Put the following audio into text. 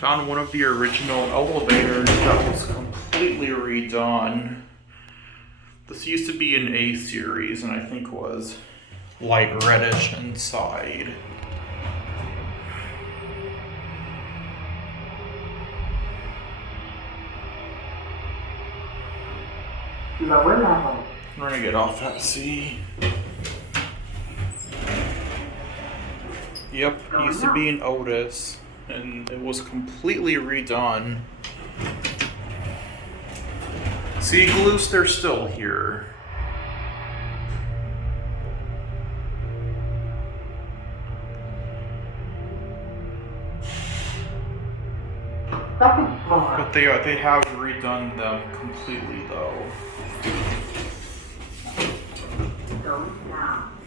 Found one of the original elevators that was completely redone. This used to be an A series and I think was light reddish inside. Lower level. I'm gonna get off that C. Yep, it used to be an Otis and it was completely redone. See, glues, they're still here. Second floor. But they have redone them completely though. Going down.